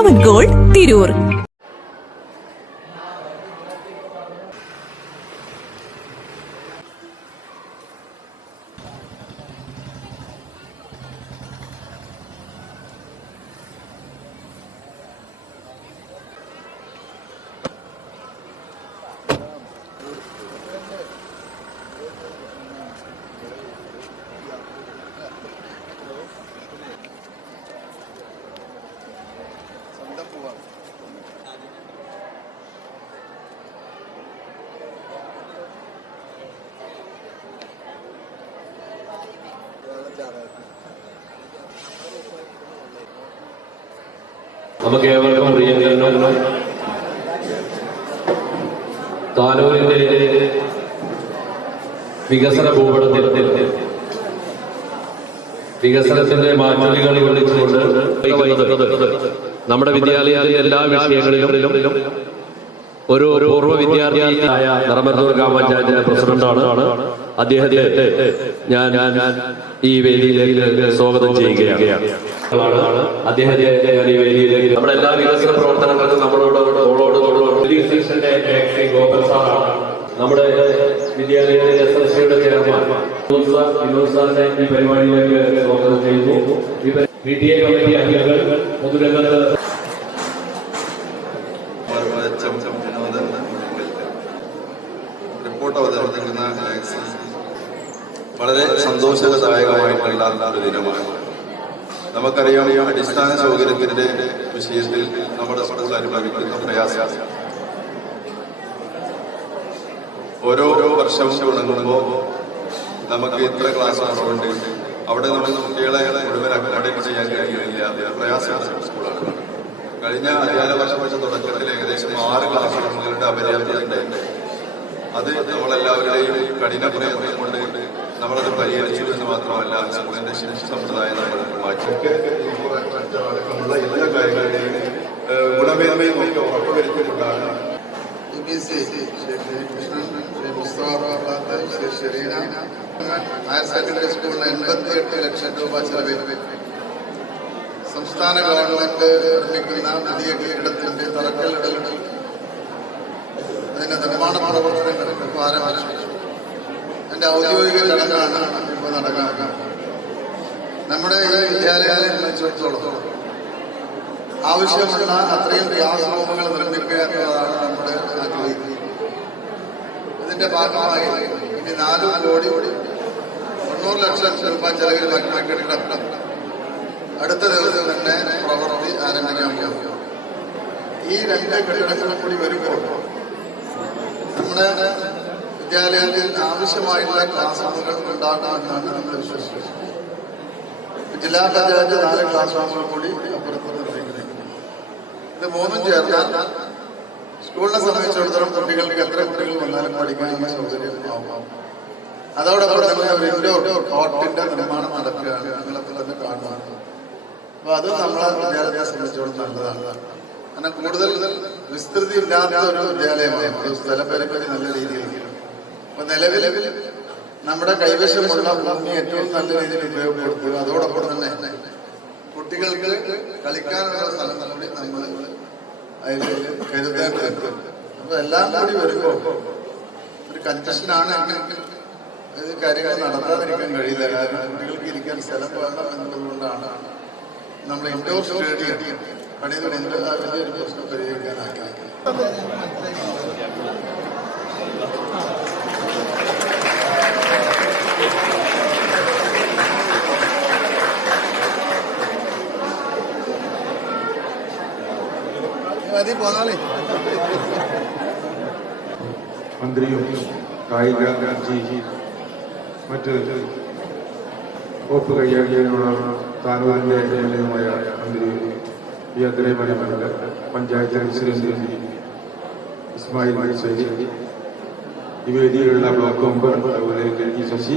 പവൻ gold Tirur. നമുക്ക് ഏവർക്കും പ്രിയങ്കരനും താനൂരിന്റെ വികസന ഭൂപടത്തിൽ വികസനത്തിന്റെ മാറ്റുലികൾ വിളിച്ചുകൊണ്ട് നമ്മുടെ വിദ്യാലയത്തിലെ എല്ലാ വിഷയങ്ങളിലും ഒരു ഒരു പൂർവ വിദ്യാർത്ഥിയായ നിറമരുന്നൂർ ഗ്രാമപഞ്ചായത്തിന്റെ പ്രസിഡന്റാണ്. അദ്ദേഹത്തെ ഞാൻ ഈ വേദിയിലേക്ക് സ്വാഗതം ചെയ്യുകയാണ്. ആണ് അദ്ദേഹത്തെ ഞാൻ ഈ വേദിയിലേക്ക് നമ്മുടെ എല്ലാ വികസന പ്രവർത്തനങ്ങൾക്കും നമ്മളോട് തോളോട് തോളോട് ഗോപൽ സാറാണ്. നമ്മുടെ വിദ്യാലയത്തിലെ എസ് എസ് സിയുടെ ചെയർമാൻ. വിനോദ് ഈ പരിപാടിയിലേക്ക് സ്വാഗതം ചെയ്യുന്നു. പി ടി എ കമ്മിറ്റി അംഗങ്ങൾ പൊതുരംഗത്ത് വളരെ സന്തോഷകദായകമായിട്ടുള്ള ഒരു ദിനമാണ്. നമുക്കറിയാം അടിസ്ഥാന സൗകര്യത്തിന്റെ വിഷയത്തിൽ നമ്മുടെ സ്കൂൾ അനുഭവിക്കുന്ന പ്രയാസം. ഓരോ വർഷവും തുടങ്ങുമ്പോൾ നമുക്ക് ഇത്ര ക്ലാസ് ആണുണ്ട് അവിടെ നമ്മൾ കുട്ടികളെ മുഴുവൻ അക്കോമഡേറ്റ് ചെയ്യാൻ കഴിയുന്നില്ല പ്രയാസമാണ് സ്കൂളാണ്. കഴിഞ്ഞ അധ്യയന വർഷ തുടക്കത്തിൽ ഏകദേശം ആറ് ക്ലാസ് റൂമുകളുടെ അപര്യാപ്തി ഉണ്ടായിട്ടുണ്ട് അത് നമ്മളെല്ലാവരുടെയും കഠിന പ്രയത്നം കൊണ്ട് നമ്മളത് പരിഹരിച്ചു എന്ന് മാത്രമല്ല സ്കൂളിന്റെ ശിക്ഷ സമ്പ്രദായം നമ്മൾ മാറ്റി. അടക്കമുള്ള എല്ലാ കാര്യങ്ങളുടെയും ഗുണമേന്മയും ഒക്കെ ഉറപ്പുവരുത്തിക്കൊണ്ടാണ്. ഹയർ സെക്കൻഡറി സ്കൂളിന് എൺപത്തി എട്ട് ലക്ഷം രൂപ ചെലവിൽ സംസ്ഥാന ഗവൺമെന്റ് നിർമ്മിക്കുന്ന പുതിയ കെട്ടിടത്തിന്റെ തറക്കല്ലിടലുകൾ അതിന്റെ നിർമ്മാണ പ്രവർത്തനങ്ങൾ ആരംഭിച്ചു അതിന്റെ ഔദ്യോഗിക ചടങ്ങാണ് ഇപ്പോൾ നടക്കാൻ നമ്മുടെ ഈ വിദ്യാലയങ്ങളെ സംബന്ധിച്ചിടത്തോളം ആവശ്യമുള്ള അത്രയും ക്ലാസ് നിർമ്മിക്കുക എന്നതാണ് നമ്മുടെ ആഗ്രഹിക്കുന്നത് ഇതിന്റെ ഭാഗമായി ഇനി നാല് കോടി തൊണ്ണൂറ് ലക്ഷം രൂപ ചെലവിൽ കെട്ടിടം അടുത്ത ദിവസം തന്നെ പ്രവൃത്തി ആരംഭിക്കാൻ ഈ രണ്ട് കെട്ടിടങ്ങളും കൂടി വരുമ്പോൾ നമ്മുടെ വിദ്യാലയത്തിൽ ആവശ്യമായിട്ടുള്ള ക്ലാസ് റൂമുകൾ ഉണ്ടാകാമെന്നാണ് നമ്മൾ വിശ്വസിക്കുന്നത്. ജില്ലാ പഞ്ചായത്ത് നാല് ക്ലാസ് റൂമുകൾ കൂടി അപ്പുറത്ത് നിർമ്മിക്കുന്നത് ഇത് മൂന്നും ചേർന്നാൽ സ്കൂളിനെ സംബന്ധിച്ചിടത്തോളം കുട്ടികൾക്ക് എത്ര കുട്ടികൾ വന്നാലും പഠിക്കാനുള്ള സൗകര്യം അതോടൊപ്പം തന്നെ ഒരു ഇൻഡോർ കോർട്ടിന്റെ നിർമ്മാണം നടക്കുകയാണ്. നിങ്ങളൊക്കെ തന്നെ കാണുന്നത് അപ്പൊ അത് നമ്മളെ വിദ്യാലയത്തെ സംബന്ധിച്ചിടത്തോളം നല്ലതാണ്. കാരണം കൂടുതൽ വിസ്തൃതി ഇല്ലാത്ത ഒരു വിദ്യാലയമാണ്. ഒരു സ്ഥലപരിമിതി നല്ല രീതിയിൽ അപ്പൊ നിലവിൽ നമ്മുടെ കൈവശമുള്ള ഭൂമി ഏറ്റവും നല്ല രീതിയിൽ ഉപയോഗപ്പെടുത്തുക അതോടൊപ്പം തന്നെ കുട്ടികൾക്ക് കളിക്കാനുള്ള സ്ഥലം കൂടി നമ്മൾ അതിൽ കരുതേണ്ടതുണ്ട്. അപ്പൊ എല്ലാം കൂടി വരുമ്പോ ഒരു കൺജഷൻ ആണ് ഇത് കാര്യങ്ങൾ നടത്താതിരിക്കാൻ കഴിയില്ല. കാരണം കുട്ടികൾക്ക് ഇരിക്കാൻ സ്ഥലം വേണം എന്നുള്ളതുകൊണ്ടാണ് നമ്മൾ ഇൻഡോർ സ്റ്റേഡിയം പണിതുകൊണ്ട് ആ വലിയൊരു പ്രശ്നം പരിഹരിക്കാനാക്കി മതി പോന്നാളേ. മന്ത്രിയും കായിക മറ്റ് വകുപ്പ് കൈകാര്യമുള്ള താനൂരിന്റെ എംഎൽഎയുമായ മന്ത്രി പി അത്രയുമായി പഞ്ചായത്ത് പ്രസിഡന്റ് ഇസ്മായിൽ മത്സരി ഈ വേദിയിലുള്ള ബ്ലോക്ക് മെമ്പർ അതുപോലെ ശശി.